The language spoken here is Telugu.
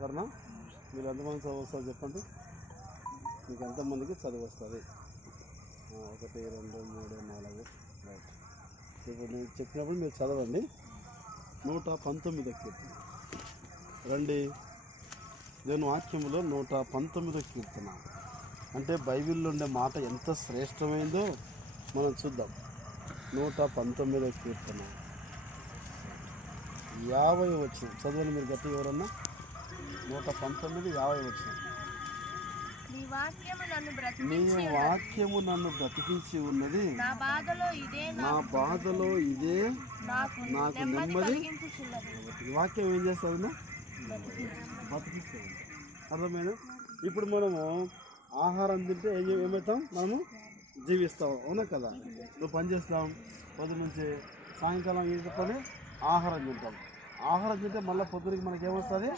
సరేనా? మీరు ఎంతమంది చదువు వస్తారు చెప్పండి, మీకు ఎంతమందికి చదువు వస్తుంది? 1 2 3 4 రైట్. ఇప్పుడు నేను చెప్పినప్పుడు మీరు చదవండి. 119 కీర్తన రండి. దేవుని వాక్యంలో 119 కీర్తన అంటే బైబిల్లో ఉండే మాట ఎంత శ్రేష్టమైందో మనం చూద్దాం. 119 కీర్తన 50 వచ్చిన చదవండి మీరు గట్టి. ఎవరన్నా 119 50 వచ్చిన. నీ వాక్యము నన్ను బ్రతికించి ఉన్నది, నా బాధలో ఇదే నాకు నెమ్మది. వాక్యం ఏం చేస్తుంది? బతికిస్తుంది. అర్థమైనా? ఇప్పుడు మనము ఆహారం తింటే ఏమవుతాం? మనము జీవిస్తాం, అవునా కదా? నువ్వు పని చేస్తాం పొద్దు నుంచి సాయంకాలం ఇంటి పని ఆహారం తింటాం. ఆహారం తింటే మళ్ళీ పొద్దునకి మనకి ఏమొస్తుంది?